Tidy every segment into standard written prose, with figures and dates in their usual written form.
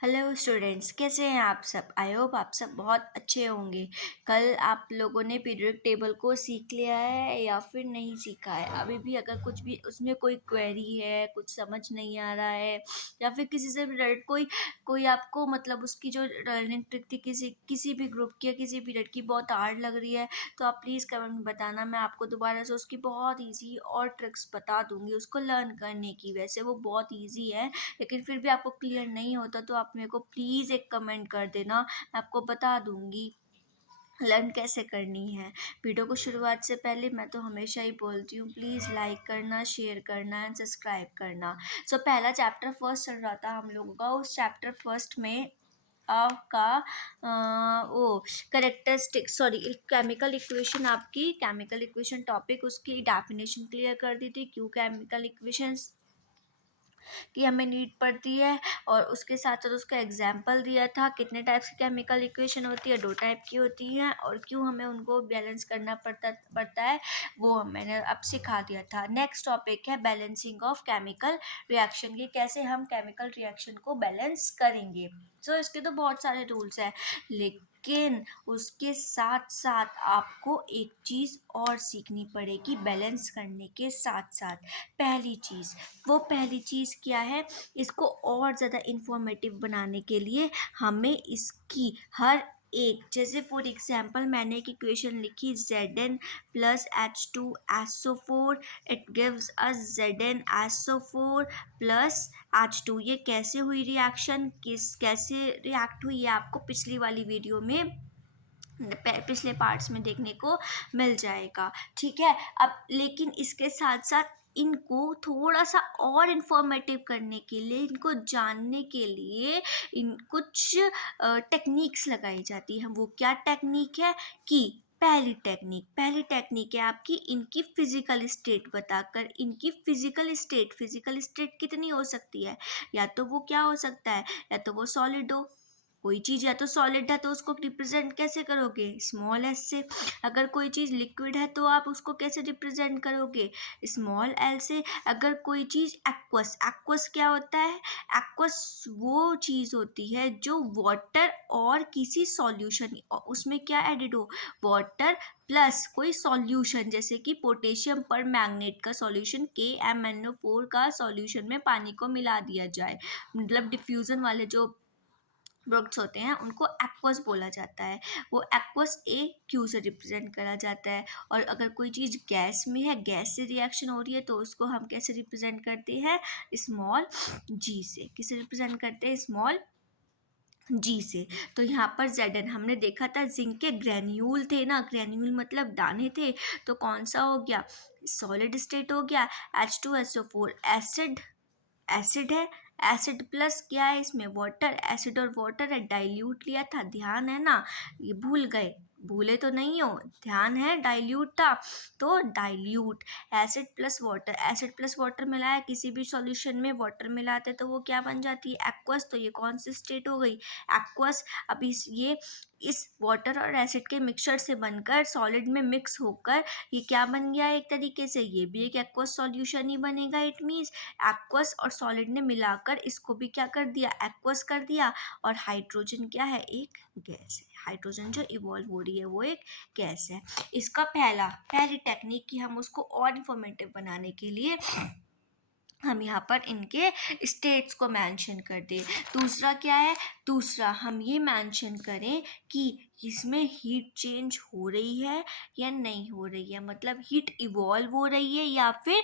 Hello students, कैसे हैं आप सब। आई होप आप सब बहुत अच्छे होंगे। कल आप लोगों ने पीरियडिक टेबल को सीख लिया है या फिर नहीं सीखा है। अभी भी अगर कुछ भी उसमें कोई क्वेरी है, कुछ समझ नहीं आ रहा है या फिर किसी से भी कोई कोई आपको मतलब उसकी जो लर्निंग ट्रिक थी किसी किसी भी ग्रुप की या किसी पीरियड की बहुत हार्ड लग रही है, तो आप प्लीज़ कमेंट में बताना। मैं आपको दोबारा से उसकी बहुत ईजी और ट्रिक्स बता दूंगी उसको लर्न करने की। वैसे वो बहुत ईजी है, लेकिन फिर भी आपको क्लियर नहीं होता तो आप मेरे को प्लीज़ एक कमेंट कर देना, मैं आपको बता दूंगी लर्न कैसे करनी है। वीडियो को शुरुआत से पहले मैं तो हमेशा ही बोलती हूँ, प्लीज़ लाइक करना, शेयर करना एंड सब्सक्राइब करना। पहला चैप्टर फर्स्ट चल रहा था हम लोगों का। उस चैप्टर फर्स्ट में आपका वो केमिकल इक्वेशन, आपकी केमिकल इक्वेशन टॉपिक, उसकी डेफिनेशन क्लियर कर दी थी, क्यों केमिकल इक्वेशंस की हमें नीड पड़ती है। और उसके साथ साथ उसका एग्जाम्पल दिया था कितने टाइप्स की केमिकल इक्वेशन होती है, 2 टाइप की होती हैं, और क्यों हमें उनको बैलेंस करना पड़ता है, वो मैंने अब सिखा दिया था। नेक्स्ट टॉपिक है बैलेंसिंग ऑफ केमिकल रिएक्शन, की कैसे हम केमिकल रिएक्शन को बैलेंस करेंगे। इसके तो बहुत सारे रूल्स हैं, लेकिन उसके साथ साथ आपको एक चीज़ और सीखनी पड़ेगी बैलेंस करने के साथ साथ। पहली चीज़ क्या है, इसको और ज़्यादा इंफॉर्मेटिव बनाने के लिए हमें इसकी हर एक, जैसे फॉर एग्जाम्पल मैंने एक इक्वेशन लिखी Zn plus H2SO4, it gives us ZnSO4 plus H2। ये कैसे हुई रिएक्शन, कैसे रिएक्ट हुई, ये आपको पिछली वाली वीडियो में पिछले पार्ट्स में देखने को मिल जाएगा। ठीक है, अब लेकिन इसके साथ साथ इनको थोड़ा सा और इन्फॉर्मेटिव करने के लिए, इनको जानने के लिए इन कुछ टेक्निक्स लगाई जाती हैं। वो क्या टेक्निक है कि पहली टेक्निक है आपकी इनकी फिजिकल स्टेट बताकर। इनकी फिजिकल स्टेट कितनी हो सकती है, या तो वो क्या हो सकता है, या तो वो सॉलिड हो, कोई चीज़ या तो सॉलिड है तो उसको रिप्रेजेंट कैसे करोगे, स्मॉल एस से। अगर कोई चीज़ लिक्विड है तो आप उसको कैसे रिप्रेजेंट करोगे, स्मॉल एल से। अगर कोई चीज़ एक्वस क्या होता है, एक्वस वो चीज़ होती है जो वाटर और किसी सॉल्यूशन, उसमें क्या एडिड हो, वाटर प्लस कोई सॉल्यूशन, जैसे कि पोटेशियम पर मैग्नेट का सॉल्यूशन KMnO4 का सॉल्यूशन में पानी को मिला दिया जाए, मतलब डिफ्यूज़न वाले जो प्रोडक्ट्स होते हैं उनको एक्वस बोला जाता है। वो एक्वस AQ से रिप्रेजेंट करा जाता है। और अगर कोई चीज़ गैस में है, गैस से रिएक्शन हो रही है, तो उसको हम कैसे रिप्रेजेंट करते हैं, स्मॉल g से। किसे रिप्रेजेंट करते हैं, स्मॉल जी से। तो यहाँ पर Zn हमने देखा था, जिंक के ग्रेन्यूल थे ना, ग्रेन्यूल मतलब दाने थे, तो कौन सा हो गया, सॉलिड स्टेट हो गया। H2SO4 एसिड है, एसिड प्लस क्या है इसमें, वाटर, एसिड और वाटर है, डाइल्यूट लिया था, ध्यान है ना, ये भूले तो नहीं हो, ध्यान है, डाइल्यूट था, तो डाइल्यूट। एसिड प्लस वाटर मिलाया किसी भी सॉल्यूशन में, वाटर मिलाते तो वो क्या बन जाती है, एक्वस। तो ये कौन सी स्टेट हो गई, एक्वस। अब इस वाटर और एसिड के मिक्सचर से बनकर सॉलिड में मिक्स होकर ये क्या बन गया, एक तरीके से ये भी एक एक्वस सॉल्यूशन ही बनेगा। इट मीन्स एक्वस और सॉलिड ने मिलाकर इसको भी क्या कर दिया, एक्वस कर दिया। और हाइड्रोजन क्या है, एक गैस है। हाइड्रोजन जो इवॉल्व हो रही है वो एक गैस है। इसका पहली टेक्निक की हम उसको और इंफॉर्मेटिव बनाने के लिए हम यहाँ पर इनके स्टेट्स को मेंशन कर दें। दूसरा क्या है, दूसरा हम ये मेंशन करें कि इसमें हीट चेंज हो रही है या नहीं हो रही है, मतलब हीट इवॉल्व हो रही है या फिर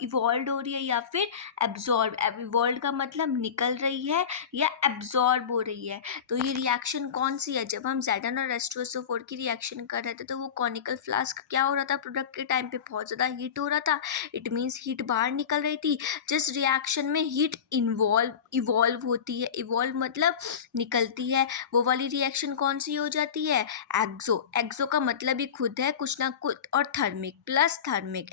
इवॉल्व हो रही है या फिर एब्जॉर्ब। इवॉल्व का मतलब निकल रही है या एब्जॉर्ब हो रही है। तो ये रिएक्शन कौन सी है, जब हम Zn और H2SO4 की रिएक्शन कर रहे थे तो वो कॉनिकल फ्लास्क क्या हो रहा था, प्रोडक्ट के टाइम पे बहुत ज़्यादा हीट हो रहा था। इट मीन्स हीट बाहर निकल रही थी। जिस रिएक्शन में हीट इवॉल्व होती है, इवॉल्व मतलब निकलती है, वो वाली रिएक्शन कौन सी हो जाती है, एक्सो का मतलब ही खुद है कुछ ना कुछ, और थर्मिक प्लस थर्मिक,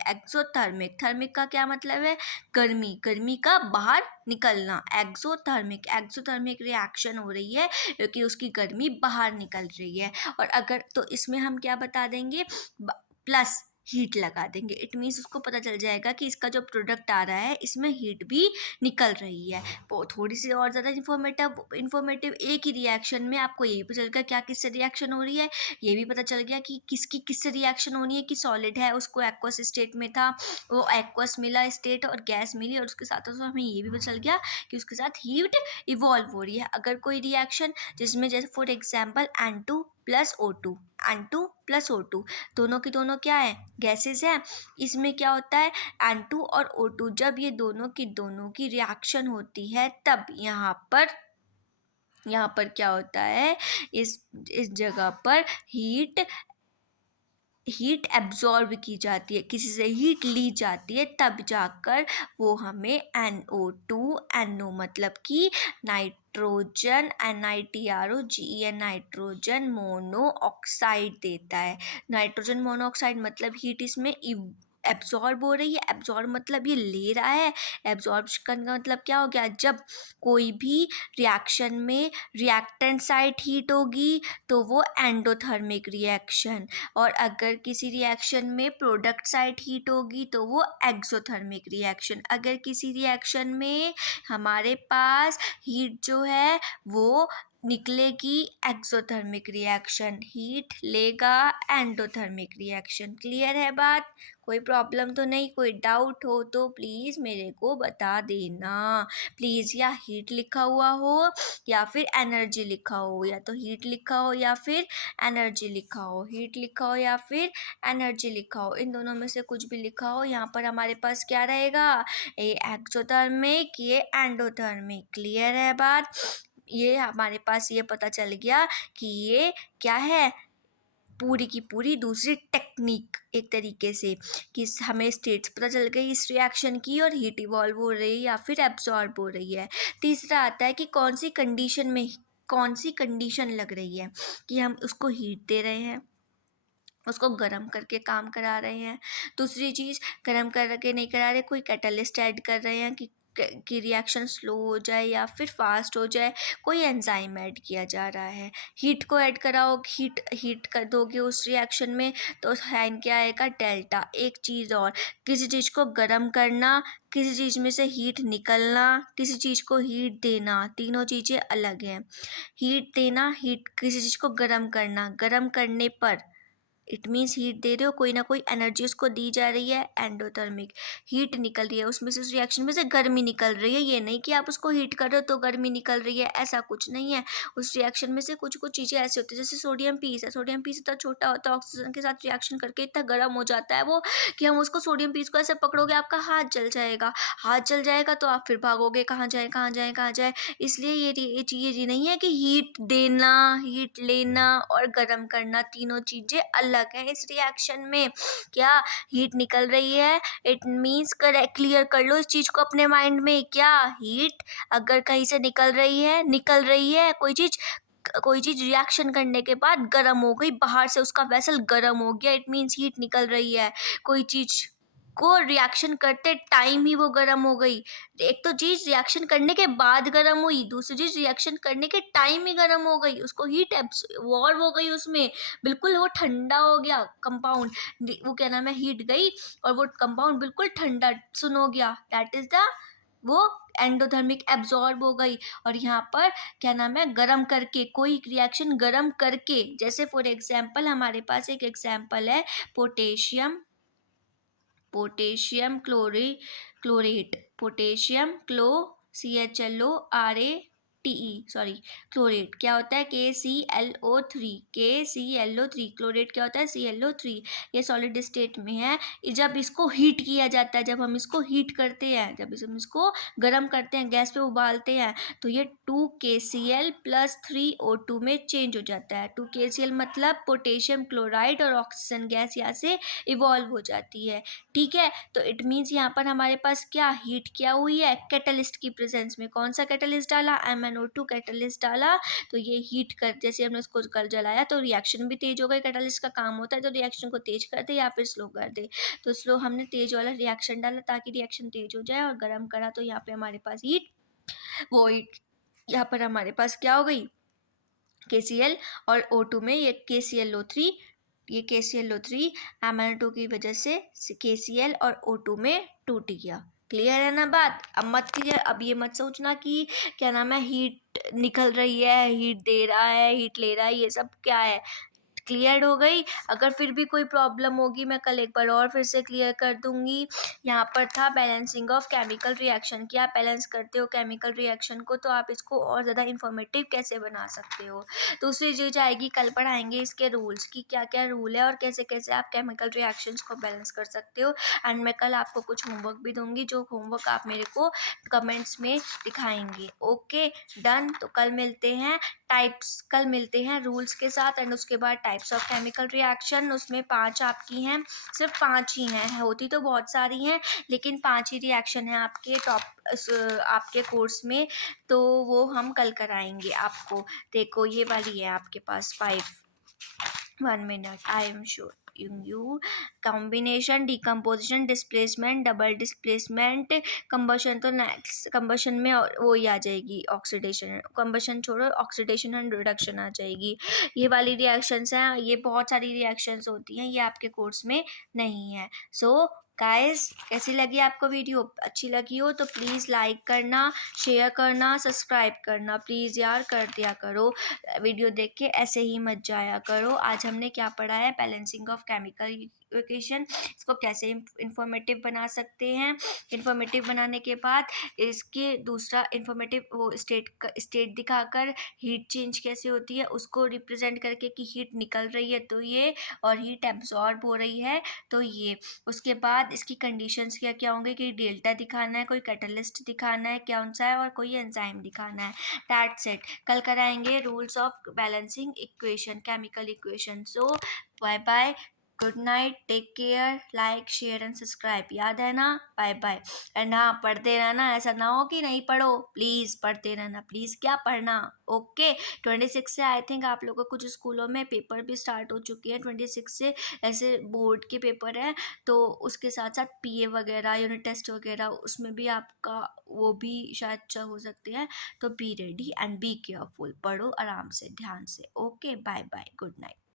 थर्मिक का क्या मतलब है, गर्मी का बाहर निकलना, एक्सोथर्मिक रिएक्शन हो रही है क्योंकि उसकी गर्मी बाहर निकल रही है। और अगर तो इसमें हम क्या बता देंगे, प्लस हीट लगा देंगे। इट मीन्स उसको पता चल जाएगा कि इसका जो प्रोडक्ट आ रहा है इसमें हीट भी निकल रही है। वो थोड़ी सी और ज़्यादा इन्फॉर्मेटिव एक ही रिएक्शन में आपको ये भी पता चल गया क्या किससे रिएक्शन हो रही है, ये भी पता चल गया कि किसकी किससे रिएक्शन होनी है, कि सॉलिड है उसको एक्वस स्टेट में था, वो एक्वस मिला स्टेट और गैस मिली, और उसके साथ साथ हमें ये भी पता चल गया कि उसके साथ हीट इवॉल्व हो रही है। अगर कोई रिएक्शन जिसमें जैसे for example N2 + O2, N2 + O2 दोनों की दोनों क्या है, गैसेस हैं, इसमें क्या होता है N2 और O2 जब ये दोनों की रिएक्शन होती है तब यहाँ पर क्या होता है, इस जगह पर हीट एब्जॉर्ब की जाती है, किसी से हीट ली जाती है, तब जाकर वो हमें NO2 NO मतलब कि नाइट्रोजन NiTROGEN नाइट्रोजन मोनोऑक्साइड देता है। नाइट्रोजन मोनोऑक्साइड मतलब हीट इसमें एब्जॉर्ब हो रही है। एब्जॉर्ब मतलब ये ले रहा है। एब्जॉर्ब करने का मतलब क्या हो गया, जब कोई भी रिएक्शन में रिएक्टेंट साइड हीट होगी तो वो एंडोथर्मिक रिएक्शन, और अगर किसी रिएक्शन में प्रोडक्ट साइड हीट होगी तो वो एक्सोथर्मिक रिएक्शन। अगर किसी रिएक्शन में हमारे पास हीट जो है वो निकलेगी एक्सोथर्मिक रिएक्शन, हीट लेगा एंडोथर्मिक रिएक्शन। क्लियर है बात? कोई प्रॉब्लम तो नहीं? कोई डाउट हो तो प्लीज़ मेरे को बता देना। प्लीज़, या हीट लिखा हुआ हो या फिर एनर्जी लिखा हो, या तो हीट लिखा हो या फिर एनर्जी लिखा हो, हीट लिखा हो या फिर एनर्जी लिखा हो, इन दोनों में से कुछ भी लिखा हो। यहाँ पर हमारे पास क्या रहेगा, ये एक्सोथर्मिक, ये एंडोथर्मिक। क्लियर है बात? ये हमारे पास ये पता चल गया कि ये क्या है, पूरी की पूरी दूसरी टेक्निक एक तरीके से, कि हमें स्टेट्स पता चल गई इस रिएक्शन की, और हीट इवॉल्व हो रही है या फिर एब्जॉर्ब हो रही है। तीसरा आता है कि कौन सी कंडीशन लग रही है, कि हम उसको हीट दे रहे हैं, उसको गर्म करके काम करा रहे हैं। दूसरी चीज़, गर्म करके नहीं करा रहे, कोई कैटलिस्ट ऐड कर रहे हैं कि रिएक्शन स्लो हो जाए या फिर फास्ट हो जाए, कोई एंजाइम ऐड किया जा रहा है। हीट को ऐड कराओ, हीट कर दोगे उस रिएक्शन में तो साइन क्या आएगा, डेल्टा। एक चीज़ और, किसी चीज़ को गर्म करना, किसी चीज़ में से हीट निकलना, किसी चीज़ को हीट देना, तीनों चीज़ें अलग हैं। हीट देना, हीट किसी चीज़ को गर्म करना, गर्म करने पर इट मीन्स हीट दे रहे हो, कोई ना कोई एनर्जी उसको दी जा रही है, एंडोथर्मिक। हीट निकल रही है उसमें से, उस रिएक्शन में से गर्मी निकल रही है। ये नहीं कि आप उसको हीट कर रहे हो तो गर्मी निकल रही है, ऐसा कुछ नहीं है। उस रिएक्शन में से कुछ कुछ चीज़ें ऐसी होती है, जैसे सोडियम पीस है। सोडियम पीस इतना छोटा होता है, ऑक्सीजन के साथ रिएक्शन करके इतना गर्म हो जाता है वो, कि हम उसको सोडियम पीस को ऐसे पकड़ोगे आपका हाथ जल जाएगा। हाथ जल जाएगा तो आप फिर भागोगे, कहाँ जाए कहाँ जाए कहाँ जाए। इसलिए ये चीज़ ये नहीं है कि हीट देना, हीट लेना और गर्म करना तीनों चीज़ें अलग हैं इस रिएक्शन में। क्या हीट निकल रही है, इट मीन्स क्लियर कर लो इस चीज़ को अपने माइंड में। क्या हीट अगर कहीं से निकल रही है कोई चीज़ रिएक्शन करने के बाद गर्म हो गई, बाहर से उसका वेसल गर्म हो गया, इट मीन्स हीट निकल रही है। कोई चीज़ को रिएक्शन करते टाइम ही वो गर्म हो गई। एक तो चीज़ रिएक्शन करने के बाद गर्म हुई, दूसरी चीज़ रिएक्शन करने के टाइम ही गर्म हो गई, उसको हीट एब्सॉर्ब हो गई उसमें, बिल्कुल वो ठंडा हो गया कंपाउंड। वो क्या नाम है, हीट गई और वो कंपाउंड बिल्कुल ठंडा सुन हो गया, दैट इज द वो एंडोथर्मिक एब्जॉर्ब हो गई। और यहाँ पर क्या नाम है, गरम करके, कोई रिएक्शन गरम करके, जैसे फॉर एग्जांपल हमारे पास एक एग्जांपल है पोटेशियम क्लोरेट, पोटेशियम क्लोरेट क्या होता है, KClO3 क्लोरेट क्या होता है, ClO3। ये सॉलिड स्टेट में है। जब इसको हीट किया जाता है, जब हम इसको हीट करते हैं, जब हम इसको गर्म करते हैं, गैस पे उबालते हैं, तो ये 2KCl + 3O2 में चेंज हो जाता है। 2KCl मतलब पोटेशियम क्लोराइड, और ऑक्सीजन गैस यहाँ से इवॉल्व हो जाती है। ठीक है, तो इट मीन्स यहाँ पर हमारे पास क्या हीट क्या हुई है, कैटलिस्ट की प्रेजेंस में। कौन सा कैटलिस्ट डाला, MnO2 कैटलिस्ट डाला, तो ये हीट कर, जैसे हमने उसको कर जलाया तो रिएक्शन भी तेज हो गई। कैटलिस्ट का काम होता है तो रिएक्शन को तेज कर दे या फिर स्लो कर दे, तो स्लो हमने तेज वाला रिएक्शन डाला ताकि रिएक्शन तेज हो जाए, और गर्म करा तो यहाँ पे हमारे पास हीट यहाँ पर हमारे पास क्या हो गई, KCl, और O2 में ये KClO3 ये KClO3 MnO2 की वजह से KCl और O2 में टूट गया। क्लियर है ना बात? अब मत क्लियर, अब ये मत सोचना कि क्या नाम है हीट निकल रही है, हीट दे रहा है, हीट ले रहा है, ये सब क्या है। क्लियर हो गई? अगर फिर भी कोई प्रॉब्लम होगी मैं कल एक बार और फिर से क्लियर कर दूंगी। यहाँ पर था बैलेंसिंग ऑफ केमिकल रिएक्शन, कि आप बैलेंस करते हो केमिकल रिएक्शन को तो आप इसको और ज़्यादा इंफॉर्मेटिव कैसे बना सकते हो। दूसरी चीज़ आएगी, कल पढ़ाएंगे इसके रूल्स की क्या क्या रूल है और कैसे कैसे आप केमिकल रिएक्शंस को बैलेंस कर सकते हो। एंड मैं कल आपको कुछ होमवर्क भी दूंगी, जो होमवर्क आप मेरे को कमेंट्स में दिखाएंगे। Okay done. तो कल मिलते हैं टाइप्स, कल मिलते हैं रूल्स के साथ एंड उसके बाद टाइप्स ऑफ केमिकल रिएक्शन। उसमें 5 आपकी हैं, सिर्फ 5 ही हैं, होती तो बहुत सारी हैं लेकिन 5 ही रिएक्शन है आपके आपके कोर्स में, तो वो हम कल कराएंगे आपको। देखो ये वाली है आपके पास 5, 1 minute, I am showing you combination, decomposition, displacement, double displacement, combustion। तो नेक्स्ट combustion में वो ही आ जाएगी ऑक्सीडेशन, combustion छोड़ो ऑक्सीडेशन एंड रिडक्शन आ जाएगी। ये वाली रिएक्शंस हैं, ये बहुत सारी रिएक्शंस होती हैं, ये आपके कोर्स में नहीं है। सो गाइस कैसी लगी आपको वीडियो? अच्छी लगी हो तो प्लीज़ लाइक करना, शेयर करना, सब्सक्राइब करना, प्लीज़ यार कर दिया करो। वीडियो देख के ऐसे ही मत जाया करो। आज हमने क्या पढ़ा है, बैलेंसिंग ऑफ केमिकल इक्वेशन, इसको कैसे इंफॉर्मेटिव बना सकते हैं। इंफॉर्मेटिव बनाने के बाद इसके दूसरा इंफॉर्मेटिव वो स्टेट दिखाकर हीट चेंज कैसे होती है उसको रिप्रेजेंट करके कि हीट निकल रही है तो ये, और हीट एब्जॉर्ब हो रही है तो ये। उसके बाद इसकी कंडीशंस क्या क्या होंगे कि डेल्टा दिखाना है, कोई कैटलिस्ट दिखाना है कौन सा है, और कोई एंजाइम दिखाना है। That's it. कल कराएंगे rules of balancing equation, chemical equation. So bye bye, good night, take care, like share and subscribe, याद है ना? Bye bye. एंड हाँ पढ़ते रहना, ऐसा ना हो कि नहीं पढ़ो, प्लीज़ पढ़ते रहना, प्लीज़ क्या पढ़ना। ओके 26 से आई थिंक आप लोगों को कुछ स्कूलों में पेपर भी स्टार्ट हो चुके हैं, 26 से ऐसे बोर्ड के पेपर हैं, तो उसके साथ साथ PA वगैरह, यूनिट टेस्ट वगैरह, उसमें भी आपका वो भी शायद अच्छा हो सकते हैं। तो be ready and be careful, पढ़ो आराम से ध्यान से। Okay bye bye, good night.